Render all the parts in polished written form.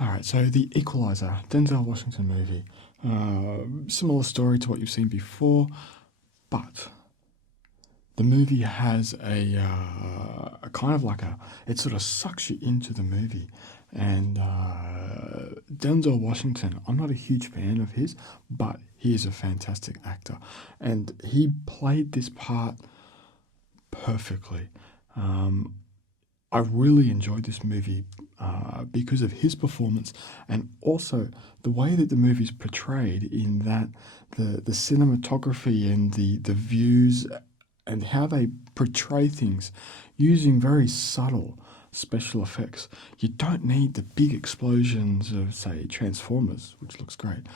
All right, so The Equalizer, Denzel Washington movie. Similar story to what you've seen before, but the movie has a kind of like it sort of sucks you into the movie. And Denzel Washington, I'm not a huge fan of his, but he is a fantastic actor. And he played this part perfectly. Um, I really enjoyed this movie because of his performance and also the way that the movie's portrayed in that the cinematography and the views and how they portray things using very subtle special effects. You don't need the big explosions of, say, Transformers, which looks great,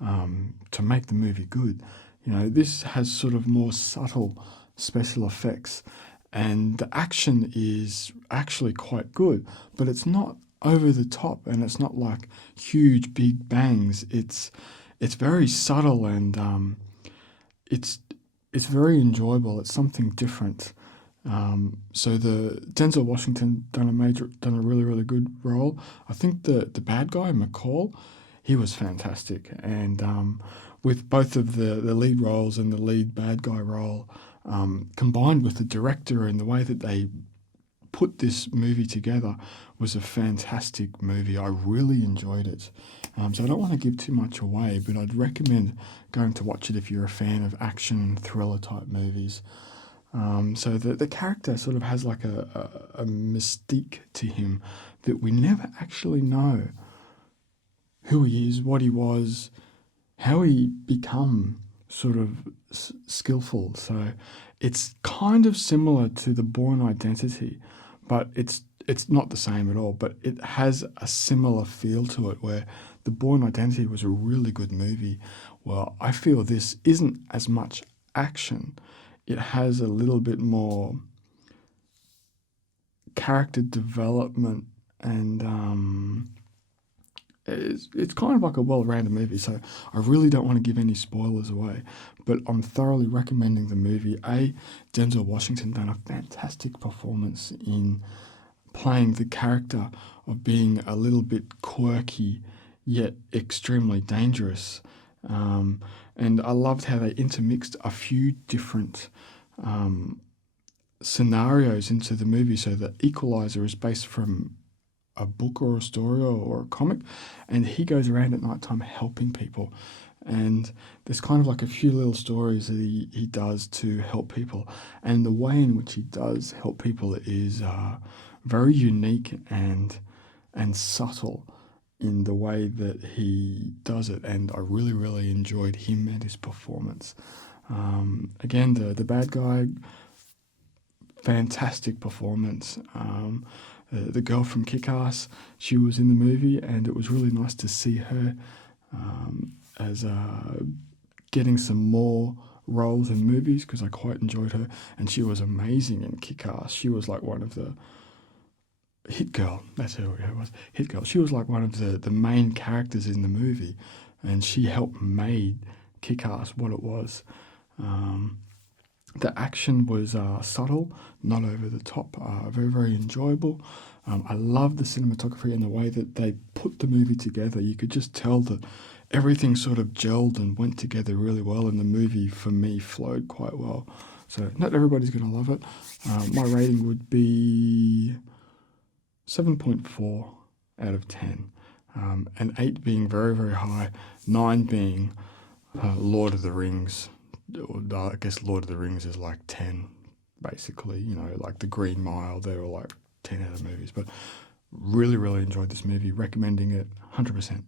to make the movie good. You know, this has sort of more subtle special effects, and the action is actually quite good, but it's not over the top and it's not like huge big bangs. It's very subtle and it's it's very enjoyable. It's something different. So the Denzel Washington done a really good role. I think the bad guy McCall, he was fantastic, and with both of the lead roles and the lead bad guy role, combined with the director and the way that they put this movie together was a fantastic movie. I really enjoyed it. So I don't want to give too much away, but I'd recommend going to watch it if you're a fan of action thriller type movies. So the character sort of has like a mystique to him that we never actually know who he is, what he was, how he become sort of skillful. So it's kind of similar to the Bourne Identity, but it's not the same at all. But it has a similar feel to it, where the Bourne Identity was a really good movie. Well, I feel this isn't as much action. It has a little bit more character development and it's kind of like a well-rounded movie, so I really don't want to give any spoilers away, but I'm thoroughly recommending the movie. Denzel Washington done a fantastic performance in playing the character of being a little bit quirky yet extremely dangerous. And I loved how they intermixed a few different scenarios into the movie. So the Equalizer is based from a book or a story or a comic, and he goes around at night time helping people. And there's kind of like a few little stories that he does to help people. And the way in which he does help people is very unique and subtle in the way that he does it. And I really enjoyed him and his performance. Again, the bad guy, fantastic performance. The girl from Kick-Ass, she was in the movie, and it was really nice to see her as getting some more roles in movies because I quite enjoyed her, and she was amazing in Kick-Ass. She was like one of the Hit Girl. That's who it was. Hit Girl. She was like one of the main characters in the movie, and she helped made Kick-Ass what it was. The action was subtle, not over the top, very enjoyable. I love the cinematography and the way that they put the movie together. You could just tell that everything sort of gelled and went together really well, and the movie, for me, flowed quite well. So not everybody's going to love it. My rating would be 7.4 out of 10. And 8 being very high, 9 being Lord of the Rings. I guess Lord of the Rings is like 10, basically. You know, like The Green Mile, they were like 10 out of movies. But really enjoyed this movie. Recommending it 100%.